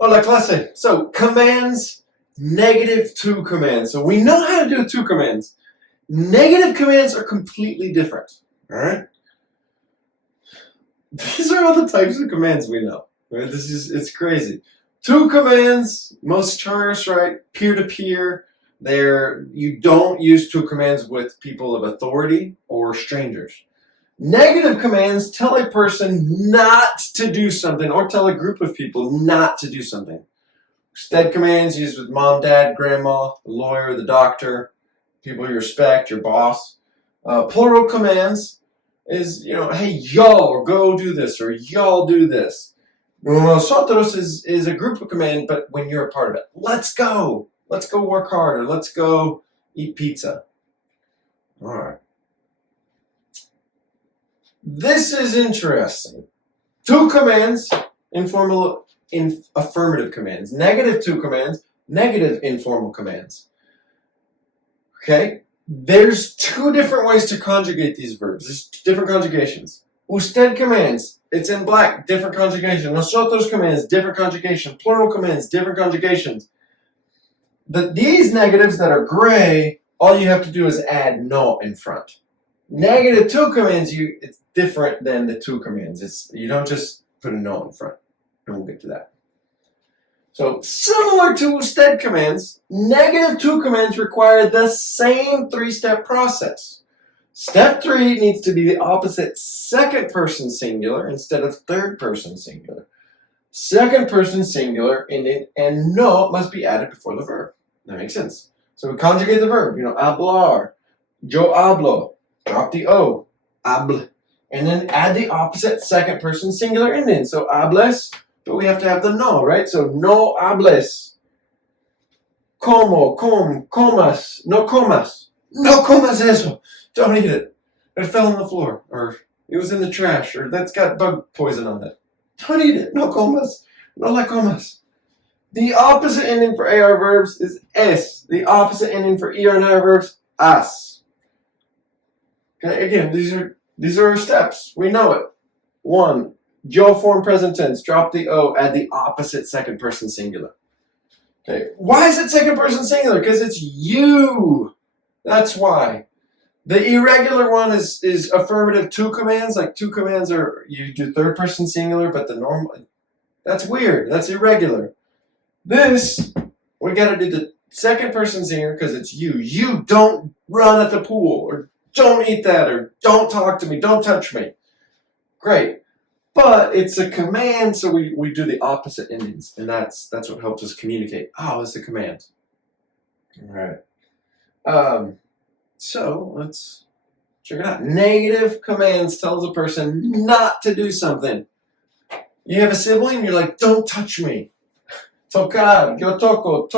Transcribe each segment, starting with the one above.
Hola clase. So commands, -2 commands. So we know how to do 2 commands. Negative commands are completely different. All right. These are all the types of commands we know. Right? It's crazy. 2 commands, most charters, right? Peer-to-peer. You don't use 2 commands with people of authority or strangers. Negative commands tell a person not to do something or tell a group of people not to do something. Instead commands used with mom, dad, grandma, the lawyer, the doctor, people you respect, your boss. Plural commands is, hey, y'all, go do this, or y'all do this. Nosotros is a group of command, but when you're a part of it. Let's go work hard, or let's go eat pizza. All right. This is interesting. 2 commands, informal, affirmative commands. -2 commands, negative informal commands. Okay? There's 2 different ways to conjugate these verbs. There's different conjugations. Usted commands, it's in black, different conjugation. Nosotros commands, different conjugation. Plural commands, different conjugations. These negatives that are gray, all you have to do is add no in front. -2 commands, it's different than the 2 commands. You don't just put a no in front. And we'll get to that. So similar to usted commands, -2 commands require the same 3-step process. Step 3 needs to be the opposite second person singular instead of third person singular. Second person singular and no must be added before the verb. That makes sense. So we conjugate the verb, hablar, yo hablo. Drop the O, habl, and then add the opposite second person singular ending. So hables, but we have to have the no, right? So no hables. Como, comas, no comas. No comas eso. Don't eat it. It fell on the floor, or it was in the trash, or that's got bug poison on it. Don't eat it. No comas. No la comas. The opposite ending for AR verbs is es. The opposite ending for ER and IR verbs, as. Okay, again, these are our steps. We know it. 1, yo form present tense. Drop the O. Add the opposite second person singular. Okay, why is it second person singular? Because it's you. That's why. The irregular one is affirmative 2 commands. Like 2 commands are you do third person singular, but the normal. That's weird. That's irregular. This we got to do the second person singular because it's you. You don't run at the pool, or don't eat that, or don't talk to me, don't touch me. Great. But it's a command, so we do the opposite endings, and that's what helps us communicate. Oh, it's a command. All right. So let's check it out. Negative commands tells a person not to do something. You have a sibling, you're like, don't touch me. Tocar, yo toco,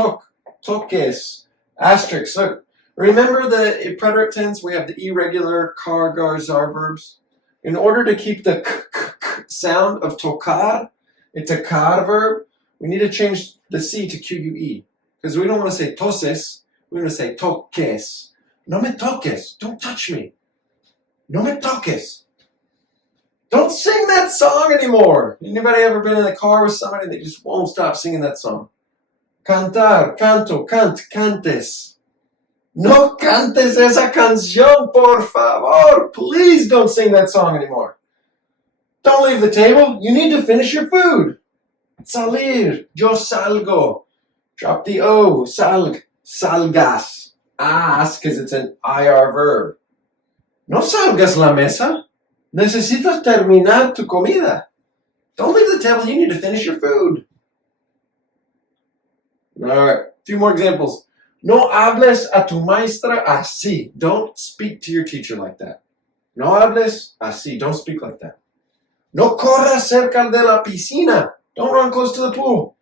toques, asterisk. Look. Remember the preterite tense? We have the irregular car, gar, zar verbs. In order to keep the k sound of tocar, it's a car verb. We need to change the C to QUE. Because we don't want to say toses, we want to say toques. No me toques. Don't touch me. No me toques. Don't sing that song anymore. Anybody ever been in the car with somebody that just won't stop singing that song? Cantar, canto, cantes. No cantes esa canción, por favor. Please don't sing that song anymore. Don't leave the table. You need to finish your food. Salir, yo salgo. Drop the O, salg, salgas. As, because it's an IR verb. No salgas la mesa. Necesitas terminar tu comida. Don't leave the table. You need to finish your food. All right, a few more examples. No hables a tu maestra así. Don't speak to your teacher like that. No hables así. Don't speak like that. No corras cerca de la piscina. Don't run close to the pool.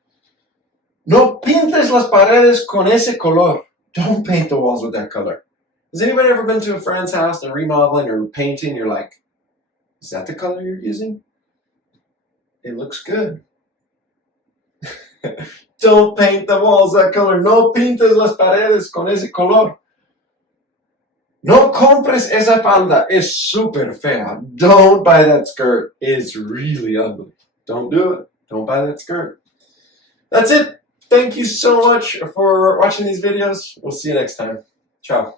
No pintes las paredes con ese color. Don't paint the walls with that color. Has anybody ever been to a friend's house and remodeling or painting? You're like, is that the color you're using? It looks good. Don't paint the walls that color. No pintes las paredes con ese color. No compres esa falda. Es super fea. Don't buy that skirt. It's really ugly. Don't do it. Don't buy that skirt. That's it. Thank you so much for watching these videos. We'll see you next time. Ciao.